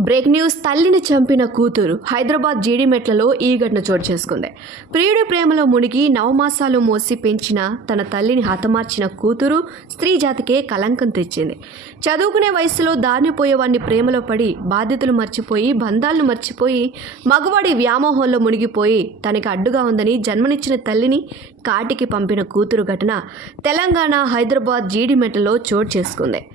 Break news తల్లిని చంపిన కూతురు హైదరాబాద్ జీడిమెట్లలో ఈ ఘటన చోటు చేసుకుంది. ప్రియుడి ప్రేమలో మునిగి నవమాసాలు మోసి పెంచిన తన తల్లిని హతమార్చిన కూతురు స్త్రీ జాతికే కలంకం తెచ్చింది. చదువుకునే వయసులో దారినిపోయేవాడిని ప్రేమలో పడి బాధ్యతలు మర్చిపోయి బంధాలను మర్చిపోయి మగవాడి వ్యామోహంలో మునిగిపోయి తనకి అడ్డుగా ఉందని జన్మనిచ్చిన తల్లిని కాటికి పంపిన కూతురు ఘటన తెలంగాణ హైదరాబాద్ జీడిమెట్లలో చోటు చేసుకుంది.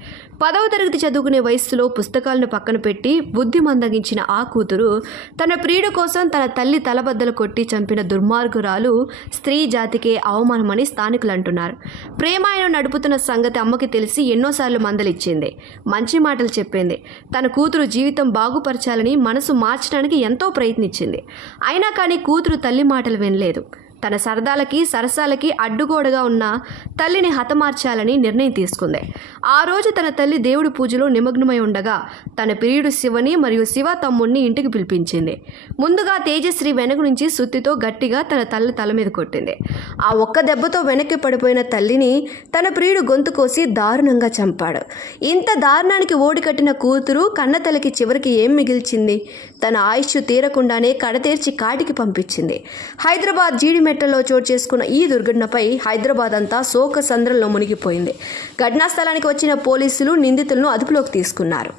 పదవ తరగతి చదువుకునే వయస్సులో పుస్తకాలను పక్కన పెట్టి బుద్ధి మందగించిన ఆ కూతురు తన ప్రియుడు కోసం తన తల్లి తలబద్దలు కొట్టి చంపిన దుర్మార్గురాలు స్త్రీ జాతికే అవమానమని స్థానికులు అంటున్నారు ప్రేమాయణం నడుపుతున్న సంగతి అమ్మకి తెలిసి ఎన్నోసార్లు మందలిచ్చింది. మంచి మాటలు చెప్పింది. తన కూతురు జీవితం బాగుపరచాలని మనసు మార్చడానికి ఎంతో ప్రయత్నించింది. అయినా కానీ కూతురు తల్లి మాటలు వినలేదు. తన సరదాలకి సరసాలకి అడ్డుగోడగా ఉన్న తల్లిని హతమార్చాలని నిర్ణయం తీసుకుంది. ఆ రోజు తన తల్లి దేవుడి పూజలో నిమగ్నమై ఉండగా తన ప్రియుడు శివని మరియు శివ తమ్ముడిని ఇంటికి పిలిపించింది. ముందుగా తేజశ్రీ వెనక నుంచి సుత్తితో గట్టిగా తన తల్లి తల మీద కొట్టింది. ఆ ఒక్క దెబ్బతో వెనక్కి పడిపోయిన తల్లిని తన ప్రియుడు గొంతు కోసి దారుణంగా చంపాడు. ఇంత దారుణానికి ఓడికట్టిన కూతురు కన్నతల్లికి చివరికి ఏం మిగిల్చింది? తన ఆయుష్ తీరకుండానే కడతీర్చి కాటికి పంపించింది. హైదరాబాద్ జీడిమెట్టలో చోటు చేసుకున్న ఈ దుర్ఘటనపై హైదరాబాద్ అంతా శోక సంద్రంలో మునిగిపోయింది. ఘటనా స్థలానికి వచ్చిన పోలీసులు నిందితులను అదుపులోకి తీసుకున్నారు.